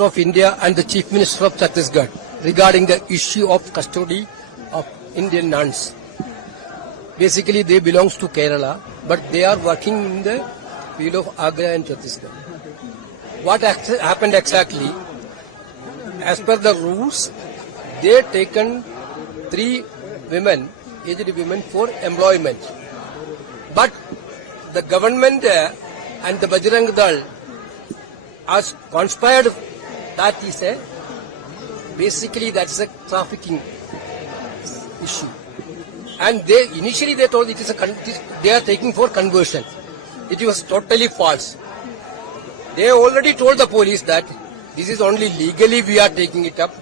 of India and the Chief Minister of Chhattisgarh regarding the issue of custody of Indian nuns. Basically, they belongs to Kerala, but they are working in the field of Agra and Chhattisgarh. What happened exactly? As per the rules, they taken 3 women, aged women, for employment. But the government and the Bajrang Dal has conspired. That is basically that's a trafficking issue. And initially they told they are taking for conversion. It was totally false. They already told the police that this is only legally we are taking it up.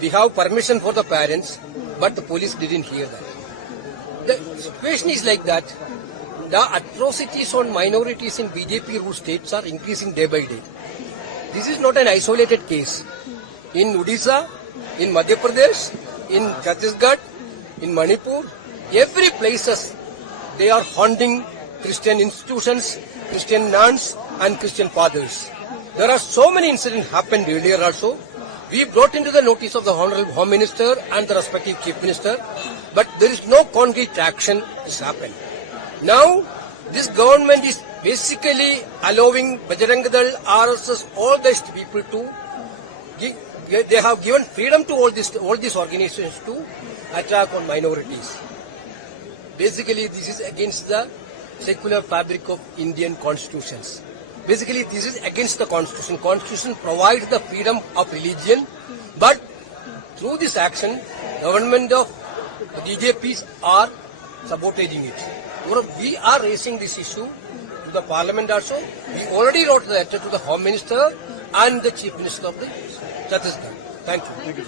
We have permission for the parents, but the police didn't hear that. The situation is like that. The atrocities on minorities in BJP ruled states are increasing day by day. This is not an isolated case. In Odisha, in Madhya Pradesh, in Chhattisgarh, in Manipur, every places they are haunting Christian institutions, Christian nuns and Christian fathers. There are so many incidents happened earlier also. We brought into the notice of the Honorable Home Minister and the respective Chief Minister, but there is no concrete action has happened. Now, this government is basically allowing Bajrang Dal, RSS, all these people to they have given freedom to all these organizations to attack on minorities. Basically, this is against the secular fabric of Indian constitutions. Basically, this is against the constitution. Constitution provides the freedom of religion, but through this action, government of the BJPs are sabotaging it. We are raising this issue to the parliament also. We already wrote the letter to the Home Minister and the Chief Minister of the Chhattisgarh. Thank you.